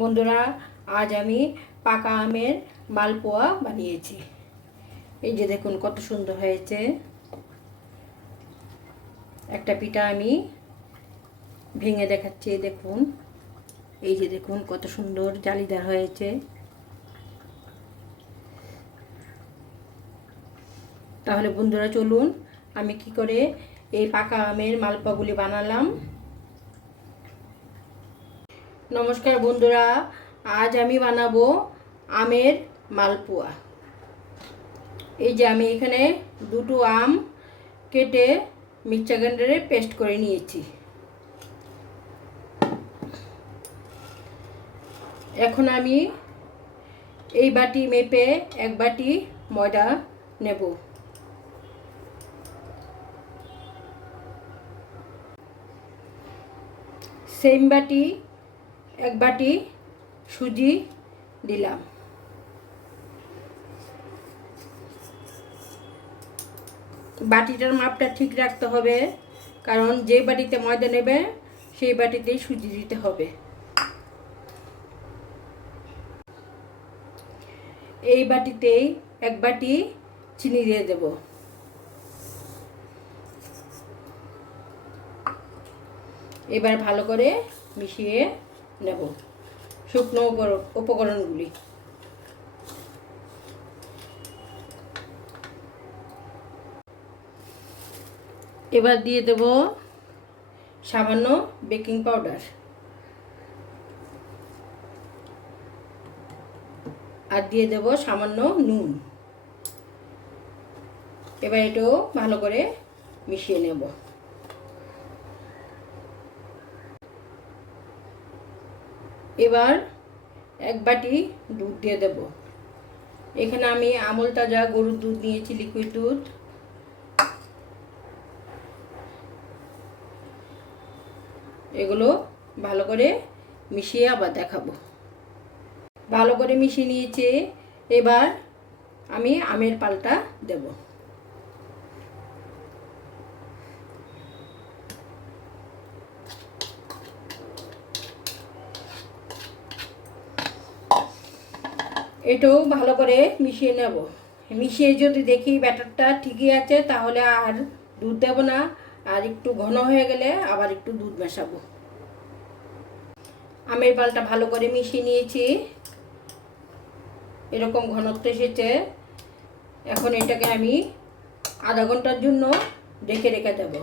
বন্ধুরা, আজ আমি পাকা আমের মালপোয়া বানিয়েছি। এই যে দেখুন কত সুন্দর হয়েছে। একটা পিঠা আমি ভেঙে দেখাচ্ছি, দেখুন। এই যে দেখুন কত সুন্দর জালিদার হয়েছে। তাহলে বন্ধুরা চলুন আমি কি করে এই পাকা আমের মালপোয়াগুলি বানালাম। নমস্কার বন্ধুরা, আজ আমি বানাবো আমের মালপোয়া। এই যে আমি এখানে দুটো আম কেটে মিক্সার গ্রাইন্ডারে পেস্ট করে নিয়েছি। এখন আমি এই বাটি মেপে এক বাটি ময়দা নেব। সেম বাটি এক বাটি সুজি দিলাম। বাটিটার মাপটা ঠিক রাখতে হবে, কারণ যে বাটিতে ময়দা নেবে সেই বাটিতেই সুজি দিতে হবে। এই বাটিতেই এক বাটি চিনি দিয়ে দেব। এবার ভালো করে মিশিয়ে নেব শুকনো উপকরণগুলি। এবার দিয়ে দেব সামান্য বেকিং পাউডার আর দিয়ে দেব সামান্য নুন। এবার এটাও ভালো করে মিশিয়ে নেব। এবার এক বাটি দুধ দিয়ে দেব। এখানে আমি আমল তাজা গরুর দুধ নিয়েছি, লিকুইড দুধ। এগুলো ভালো করে মিশিয়ে আবার দেখাবো। ভালো করে মিশিয়ে নিয়েছি। এবার আমি আমের পালটা দেব। এটাও ভালো করে মিশিয়ে নেব। মিশিয়ে যদি দেখি ব্যাটারটা ঠিকই আছে তাহলে আর দুধ দেব না, আর একটু ঘন হয়ে গেলে আবার একটু দুধ মেশাবো। আমের পালটা ভালো করে মিশিয়ে নিয়েছি, এরকম ঘনত্ব এসেছে। এখন এটাকে আমি আধা ঘন্টার জন্য ঢেকে রেখে দেব,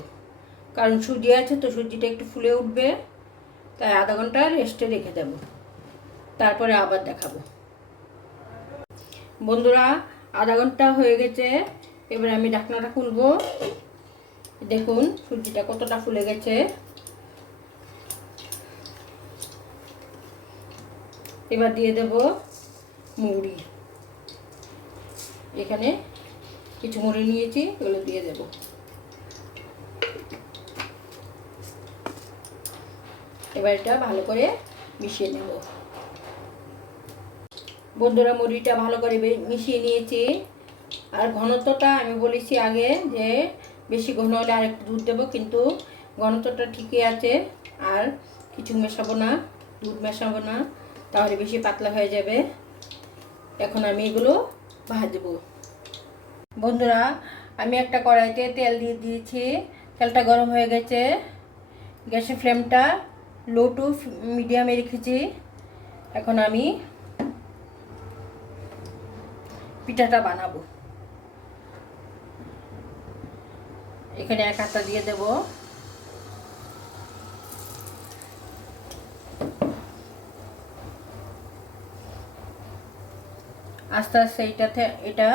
কারণ সুজি আছে তো সুজিটা একটু ফুলে উঠবে, তাই আধা ঘন্টা রেস্টে রেখে দেব। তারপরে আবার দেখাবো। বন্ধুরা, আধা ঘন্টা হয়ে গেছে। এবার আমি ঢাকনাটা খুলবো। দেখুন সুজিটা কতটা ফুলে গেছে। এবার দিয়ে দেব মুড়ি। এখানে কিছু মুড়ি নিয়েছি, এগুলো দিয়ে দেব। এবার এটা ভালো করে মিশিয়ে নেব। বন্ধুরা, মুড়িটা ভালো করে মিশিয়ে নিয়েছি। আর ঘনত্বটা আমি বলেছি আগে যে বেশি ঘন হলে আর একটু দুধ দেবো, কিন্তু ঘনত্বটা ঠিকই আছে। আর কিছু মেশাবো না, দুধ মেশাবো না, তাহলে বেশি পাতলা হয়ে যাবে। এখন আমি এগুলো ভাজবো। বন্ধুরা, আমি একটা কড়াইতে তেল দিয়ে দিয়েছি। তেলটা গরম হয়ে গেছে। গ্যাসের ফ্লেমটা লো টু মিডিয়ামে রেখেছি। এখন আমি পিঠাটা বানাবো। এখানে এক হাতা দিয়ে দেব। আস্তে আস্তে এটা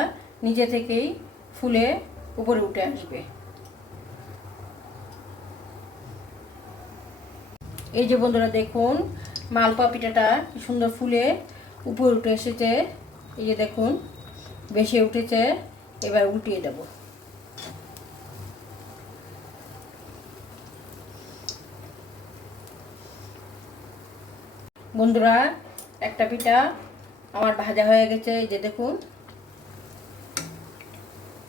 নিজে থেকেই ফুলে উপরে উঠে আসবে। এই যে বন্ধুরা দেখুন মালপোয়া পিঠাটা কি সুন্দর ফুলে উপরে উঠে এসেছে। এই যে দেখুন বেশি উঠেছে। এবার উল্টিয়ে দেব। বন্ধুরা, একটা পিঠা আমার ভাজা হয়ে গেছে। এই যে দেখুন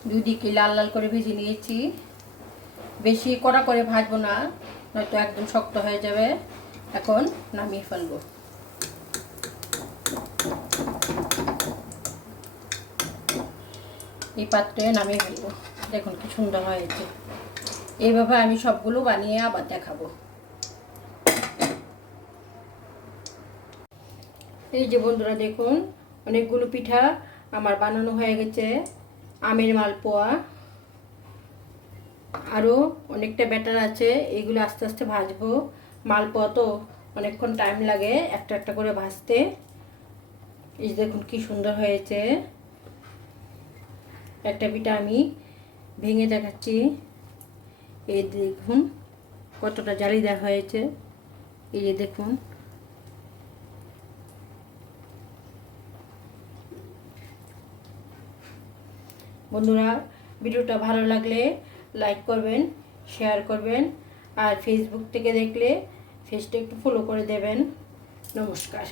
দুদিকে লাল লাল করে ভেজে নিয়েছি। বেশি কড়া করে ভাজবো না, নয়তো একদম শক্ত হয়ে যাবে। এখন নামিয়ে ফেলবো। এই পাত্রে নামিয়ে ফেলবো। দেখুন কি সুন্দর হয়েছে। এইভাবে আমি সবগুলো বানিয়ে আবার দেখাবো। এই যে বন্ধুরা দেখুন, অনেকগুলো পিঠা আমার বানানো হয়ে গেছে। আমের মালপোয়া, আরও অনেকটা ব্যাটার আছে, এইগুলো আস্তে আস্তে ভাজবো। মালপোয়া তো অনেকক্ষণ টাইম লাগে একটা একটা করে ভাজতে। এই দেখুন কি সুন্দর হয়েছে। একটা পিঠা আমি ভেঙে দেখাচ্ছি। এই দেখুন কতটা জালিদার হয়েছে। এই যে দেখুন। বন্ধুরা, ভিডিওটা ভালো লাগলে লাইক করবেন, শেয়ার করবেন, আর ফেসবুক থেকে দেখলে পেজটা একটু ফলো করে দেবেন। নমস্কার।